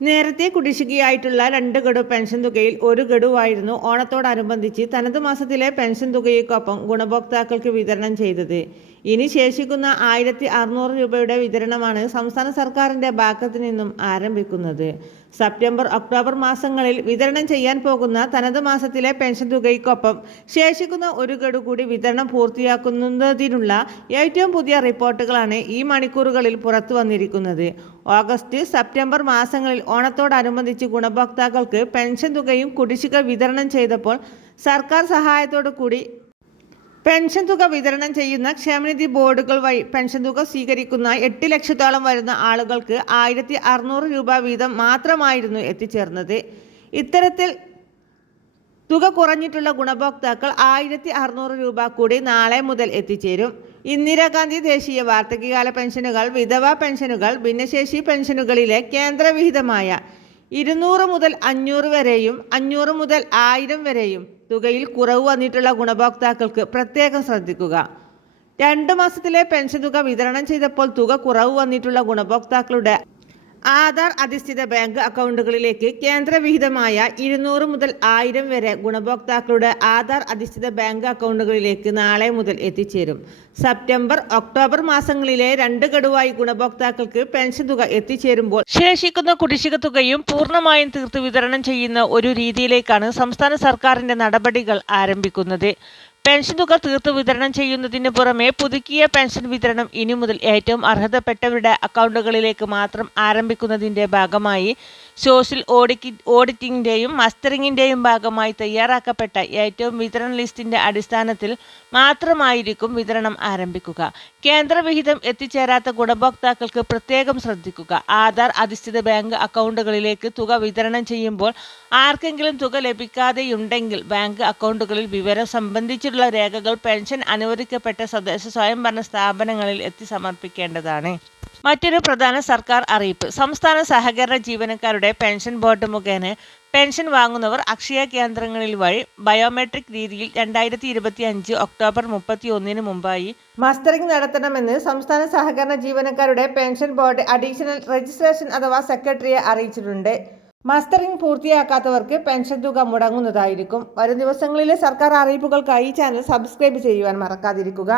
നേരത്തെ കുടിശ്ശികയായിട്ടുള്ള രണ്ട് ഗഡു പെൻഷൻ തുകയിൽ ഒരു ഗഡുവായിരുന്നു ഓണത്തോടനുബന്ധിച്ച് തനത് മാസത്തിലെ പെൻഷൻ തുകയ്ക്കൊപ്പം ഗുണഭോക്താക്കൾക്ക് വിതരണം ചെയ്തത്. ഇനി ശേഷിക്കുന്ന ആയിരത്തി അറുന്നൂറ് രൂപയുടെ വിതരണമാണ് സംസ്ഥാന സർക്കാരിന്റെ ഭാഗത്തു നിന്നും ആരംഭിക്കുന്നത്. സെപ്റ്റംബർ ഒക്ടോബർ മാസങ്ങളിൽ വിതരണം ചെയ്യാൻ പോകുന്ന തനത് മാസത്തിലെ പെൻഷൻ തുകയ്ക്കൊപ്പം ശേഷിക്കുന്ന ഒരു ഗഡു കൂടി വിതരണം പൂർത്തിയാക്കുന്നതിനുള്ള ഏറ്റവും പുതിയ റിപ്പോർട്ടുകളാണ് ഈ മണിക്കൂറുകളിൽ പുറത്തു വന്നിരിക്കുന്നത് ഓഗസ്റ്റ് സെപ്റ്റംബർ മാസങ്ങളിൽ ഓണത്തോടനുബന്ധിച്ച് ഗുണഭോക്താക്കൾക്ക് പെൻഷൻ തുകയും കുടിശ്ശിക വിതരണം ചെയ്തപ്പോൾ സർക്കാർ സഹായത്തോടു കൂടി പെൻഷൻ തുക വിതരണം ചെയ്യുന്ന ക്ഷേമനിധി ബോർഡുകൾ വഴി പെൻഷൻ തുക സ്വീകരിക്കുന്ന എട്ട് ലക്ഷത്തോളം വരുന്ന ആളുകൾക്ക് ആയിരത്തി അറുന്നൂറ് രൂപ വീതം മാത്രമായിരുന്നു എത്തിച്ചേർന്നത്. ഇത്തരത്തിൽ തുക കുറഞ്ഞിട്ടുള്ള ഗുണഭോക്താക്കൾ ആയിരത്തി അറുന്നൂറ് രൂപ കൂടി നാളെ മുതൽ എത്തിച്ചേരും. ഇന്ദിരാഗാന്ധി ദേശീയ വാർദ്ധക്യകാല പെൻഷനുകൾ വിധവാ പെൻഷനുകൾ ഭിന്നശേഷി പെൻഷനുകളിലെ കേന്ദ്രവിഹിതമായ ഇരുന്നൂറ് മുതൽ അഞ്ഞൂറ് വരെയും അഞ്ഞൂറ് മുതൽ ആയിരം വരെയും തുകയിൽ കുറവ് വന്നിട്ടുള്ള ഗുണഭോക്താക്കൾക്ക് പ്രത്യേകം ശ്രദ്ധിക്കുക. രണ്ട് മാസത്തിലെ പെൻഷൻ തുക വിതരണം ചെയ്തപ്പോൾ തുക കുറവ് വന്നിട്ടുള്ള ഗുണഭോക്താക്കളുടെ ആധാർ അധിഷ്ഠിത ബാങ്ക് അക്കൗണ്ടുകളിലേക്ക് കേന്ദ്രവിഹിതമായ ഇരുന്നൂറ് മുതൽ ആയിരം വരെ ഗുണഭോക്താക്കളുടെ ആധാർ അധിഷ്ഠിത ബാങ്ക് അക്കൗണ്ടുകളിലേക്ക് നാളെ മുതൽ എത്തിച്ചേരും. സെപ്റ്റംബർ ഒക്ടോബർ മാസങ്ങളിലെ രണ്ട് ഗഡുവായി ഗുണഭോക്താക്കൾക്ക് പെൻഷൻ തുക എത്തിച്ചേരുമ്പോൾ ശേഷിക്കുന്ന കുടിശ്ശിക തുകയും പൂർണമായും തീർത്ത് വിതരണം ചെയ്യുന്ന ഒരു രീതിയിലേക്കാണ് സംസ്ഥാന സർക്കാരിന്റെ നടപടികൾ ആരംഭിക്കുന്നത്. പെൻഷൻ തുക തീർത്ത് വിതരണം ചെയ്യുന്നതിന് പുറമെ പുതുക്കിയ പെൻഷൻ വിതരണം ഇനി മുതൽ ഏറ്റവും അർഹതപ്പെട്ടവരുടെ അക്കൗണ്ടുകളിലേക്ക് മാത്രം ആരംഭിക്കുന്നതിന്റെ ഭാഗമായി സോഷ്യൽ ഓഡിറ്റി ഓഡിറ്റിംഗിന്റെയും മസ്റ്ററിങ്ങിന്റെയും ഭാഗമായി തയ്യാറാക്കപ്പെട്ട ഏറ്റവും വിതരണ ലിസ്റ്റിന്റെ അടിസ്ഥാനത്തിൽ മാത്രമായിരിക്കും വിതരണം ആരംഭിക്കുക. കേന്ദ്രവിഹിതം എത്തിച്ചേരാത്ത ഗുണഭോക്താക്കൾക്ക് പ്രത്യേകം ശ്രദ്ധിക്കുക. ആധാർ അധിഷ്ഠിത ബാങ്ക് അക്കൗണ്ടുകളിലേക്ക് തുക വിതരണം ചെയ്യുമ്പോൾ ആർക്കെങ്കിലും തുക ലഭിക്കാതെയുണ്ടെങ്കിൽ ബാങ്ക് അക്കൗണ്ടുകളിൽ വിവരം സംബന്ധിച്ചുള്ള രേഖകൾ പെൻഷൻ അനുവദിക്കപ്പെട്ട തദ്ദേശ സ്വയംഭരണ സ്ഥാപനങ്ങളിൽ എത്തി സമർപ്പിക്കേണ്ടതാണ്. മറ്റൊരു പ്രധാന സർക്കാർ അറിയിപ്പ്. സംസ്ഥാന സഹകരണ ജീവനക്കാരുടെ പെൻഷൻ ബോർഡ് മുഖേന പെൻഷൻ വാങ്ങുന്നവർ അക്ഷയ കേന്ദ്രങ്ങളിൽ വഴി ബയോമെട്രിക് രീതിയിൽ രണ്ടായിരത്തി ഇരുപത്തി അഞ്ച് ഒക്ടോബർ മുപ്പത്തി ഒന്നിന് മുമ്പായി മസ്റ്ററിംഗ് നടത്തണമെന്ന് സംസ്ഥാന സഹകരണ ജീവനക്കാരുടെ പെൻഷൻ ബോർഡ് അഡീഷണൽ രജിസ്ട്രേഷൻ അഥവാ സെക്രട്ടറിയെ അറിയിച്ചിട്ടുണ്ട്. മസ്റ്ററിംഗ് പൂർത്തിയാക്കാത്തവർക്ക് പെൻഷൻ തുക മുടങ്ങുന്നതായിരിക്കും. വരും ദിവസങ്ങളിലെ സർക്കാർ അറിയിപ്പുകൾക്കായി ചാനൽ സബ്സ്ക്രൈബ് ചെയ്യുവാൻ മറക്കാതിരിക്കുക.